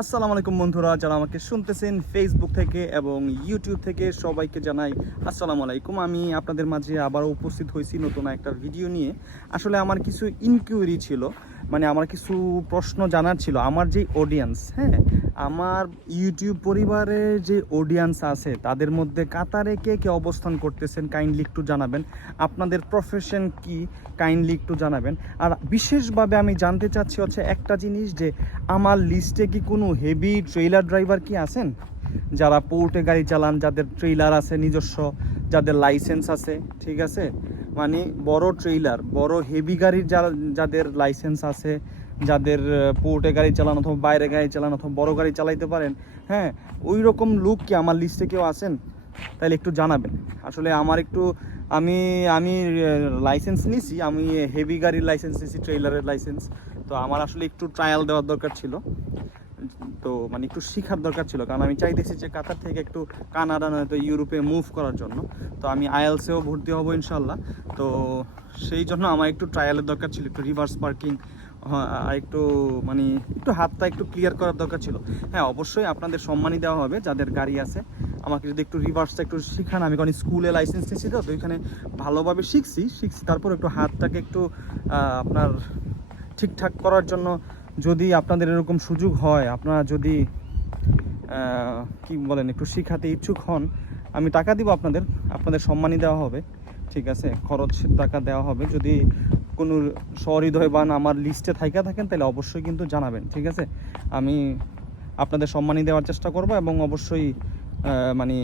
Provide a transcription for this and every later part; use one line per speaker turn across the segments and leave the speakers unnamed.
আসসালামু আলাইকুম বন্ধুরা, যারা আমাকে শুনতেছেন ফেসবুক থেকে এবং ইউটিউব থেকে সবাইকে জানাই আসসালামু আলাইকুম। আমি আপনাদের মাঝে আবারও উপস্থিত হয়েছি নতুন একটা ভিডিও নিয়ে। আসলে আমার কিছু ইনকোয়ারি ছিল মানে আমার কিছু প্রশ্ন জানার ছিল, আমার যে অডিয়েন্স হ্যাঁ? আমার ইউটিউব পরিবারের যে অডিয়েন্স আছে, তাদের মধ্যে কাতারে কে কে অবস্থান করতেছেন কাইন্ডলি একটু জানাবেন। আপনাদের প্রফেশন কি কাইন্ডলি একটু জানাবেন। আর বিশেষভাবে আমি জানতে চাচ্ছি হচ্ছে একটা জিনিস যে, আমার লিস্টে কি কোনো হেভি ট্রেলার ড্রাইভার কি আছেন? যারা পোর্টে গাড়ি চালান, যাদের ট্রেলার আছে নিজস্ব, যাদের লাইসেন্স আছে, ঠিক আছে? মানে বড় ট্রেলার বড় হেভি গাড়ির যারা, যাদের লাইসেন্স আছে যাদের পোর্টে গাড়ি চালান অথবা বাইরে গাড়ি চালান অথবা বড় গাড়ি চালাইতে পারেন হ্যাঁ ওই রকম লুক কি আমার লিস্টে কেউ আছেন? তাহলে একটু জানাবেন। আসলে আমার একটু, আমি আমি লাইসেন্স নিছি, আমি হেভি গাড়ির লাইসেন্স নিছি ট্রেলারের লাইসেন্স তো আমার আসলে একটু ট্রায়াল দেওয়ার দরকার ছিল। তো মানে একটু শেখার দরকার ছিল, কারণ আমি চাইতেছি যে কাতার থেকে একটু কানাডা, নয়তো ইউরোপে মুভ করার জন্য। তো আমি আইএলসেও ভর্তি হব ইনশাল্লাহ তো সেই জন্য আমার একটু ট্রায়ালের দরকার ছিল, একটু রিভার্স পার্কিং আর একটু মানে একটু হাতটা একটু ক্লিয়ার করার দরকার ছিল। হ্যাঁ অবশ্যই আপনাদের সম্মানই দেওয়া হবে, যাদের গাড়ি আছে। আমাকে যদি একটু রিভার্সটা একটু শিখান, আমি কারণ স্কুলে লাইসেন্স নিয়েছি তো এখানে ভালোভাবে শিখছি শিখছি, তারপর একটু হাতটাকে একটু আপনার ঠিকঠাক করার জন্য যদি আপনাদের এরকম সুযোগ হয়, আপনারা যদি কি বলেন, একটু শিখাতে ইচ্ছুক হন, আমি টাকা দিব আপনাদের আপনাদের সম্মানই দেওয়া হবে, ঠিক আছে? খরচ টাকা দেওয়া হবে, যদি কোনো সহৃদয়বান আমার লিস্টে থাইকা থাকেন, তাহলে অবশ্যই কিন্তু জানাবেন, ঠিক আছে? আমি আপনাদের সম্মানই দেওয়ার চেষ্টা করব এবং অবশ্যই মানে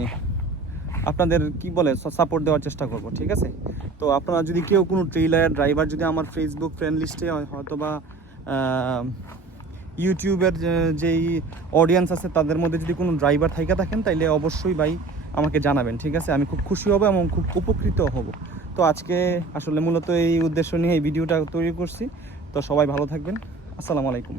আপনাদের কি বলে সাপোর্ট দেওয়ার চেষ্টা করব, ঠিক আছে? তো আপনারা যদি কেউ কোনো ট্রেলার ড্রাইভার যদি আমার ফেসবুক ফ্রেন্ড লিস্টে হয়তো বা ইউটিউবের যেই অডিয়েন্স আছে, তাদের মধ্যে যদি কোনো ড্রাইভার থাইকা থাকেন, তাইলে অবশ্যই ভাই আমাকে জানাবেন, ঠিক আছে? আমি খুব খুশি হব এবং খুব উপকৃত হব। তো আজকে আসলে মূলত এই উদ্দেশ্য নিয়ে এই ভিডিওটা তৈরি করছি। তো সবাই ভালো থাকবেন। আসসালামু আলাইকুম।